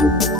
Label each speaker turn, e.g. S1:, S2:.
S1: thank you